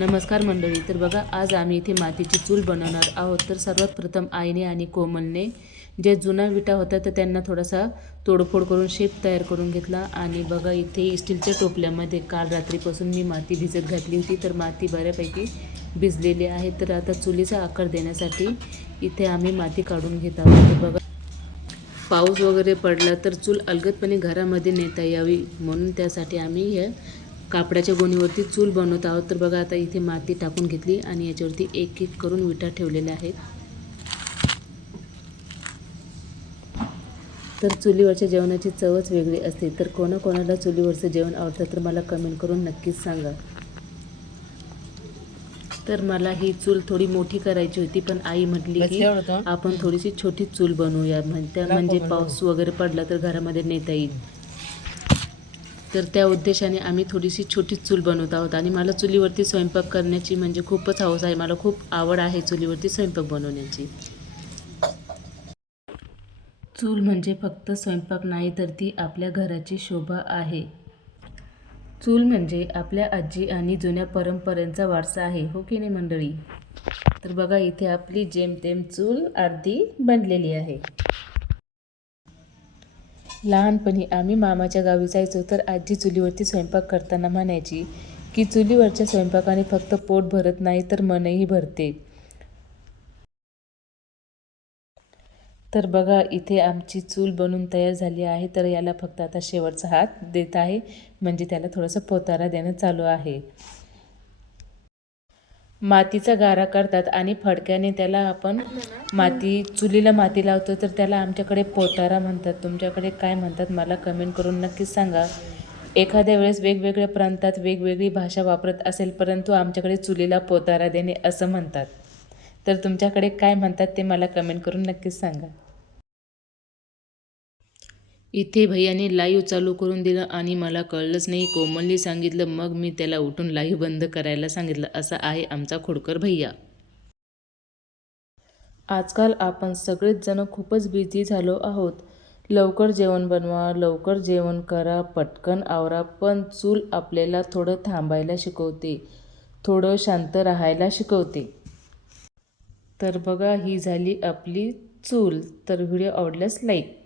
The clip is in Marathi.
नमस्कार मंडळी तर बघा आज आम्ही इथे मातीची चूल बनवणार आहोत. तर सर्वात प्रथम आईने आणि कोमलने जे जुना विटा होता तर त्यांना थोडासा तोडफोड करून शेप तयार करून घेतला. आणि बघा इथे स्टीलच्या टोपल्यामध्ये काल रात्रीपासून मी माती भिजत घातली होती तर माती बऱ्यापैकी भिजलेली आहे. तर आता चुलीचा आकार देण्यासाठी इथे आम्ही माती काढून घेत आहोत. तर बघा पाऊस वगैरे पडला तर चूल अलगदपणे घरामध्ये नेता यावी म्हणून त्यासाठी आम्ही हे कापडाच्या गोणीवरती चूल बनवत आहोत. तर बघा आता इथे माती टाकून घेतली आणि याच्यावरती एक एक करून विटा ठेवलेल्या आहेत. तर चुलीवरच्या जेवणाची चवच वेगळी असते. तर कोणाकोणाला चुलीवरचं जेवण आवडतं तर मला कमेंट करून नक्कीच सांगा. तर मला ही चूल थोडी मोठी करायची होती पण आई म्हटली की आपण थोडीशी छोटी चूल बनवूया. म्हणजे म्हणजे पाऊस वगैरे पडला तर घरामध्ये नेता येईल. तर त्या उद्देशाने आम्ही थोडीशी छोटी चूल बनवत आहोत. आणि मला चुलीवरती स्वयंपाक करण्याची म्हणजे खूपच हौस आहे. मला खूप आवड आहे चुलीवरती स्वयंपाक बनवण्याची. चूल म्हणजे फक्त स्वयंपाक नाही तर ती आपल्या घराची शोभा आहे. चूल म्हणजे आपल्या आजी आणि जुन्या परंपरेचा वारसा आहे हो की नाही मंडळी? तर बघा इथे आपली जेमतेम चूल अर्धी बनलेली आहे. लहानपणी आम्ही मामाच्या गावी जायचो तर आजी चुलीवरती स्वयंपाक करताना म्हणायची की चुलीवरच्या स्वयंपाकाने फक्त पोट भरत नाही तर मनही भरते. तर बघा इथे आमची चूल बनून तयार झाली आहे तर याला फक्त आता शेवटचा हात देत आहे म्हणजे त्याला थोडासा पोतारा देणं चालू आहे. मातीचा गारा करतात आणि फडक्याने त्याला आपण माती चुलीला माती लावतो तर त्याला आमच्याकडे पोतारा म्हणतात. तुमच्याकडे काय म्हणतात मला कमेंट करून नक्कीच सांगा. एखाद्या वेळेस वेगवेगळ्या प्रांतात वेगवेगळी भाषा वापरत असेल परंतु आमच्याकडे चुलीला पोतारा देणे असं म्हणतात. तर तुमच्याकडे काय म्हणतात ते मला कमेंट करून नक्कीच सांगा. इथे भैयाने लाईव्ह चालू करून दिलं आणि मला कळलंच नाही. कोमलने सांगितलं मग मी त्याला उठून लाईव्ह बंद करायला सांगितलं. असा आहे आमचा खोडकर भैया. आजकाल आपण सगळेच जण खूपच बिझी झालो आहोत. लवकर जेवण बनवा लवकर जेवण करा पटकन आवरा पण चूल आपल्याला थोडं थांबायला शिकवते थोडं शांत राहायला शिकवते. तर बघा ही झाली आपली चूल. तर व्हिडिओ आवडल्यास लाईक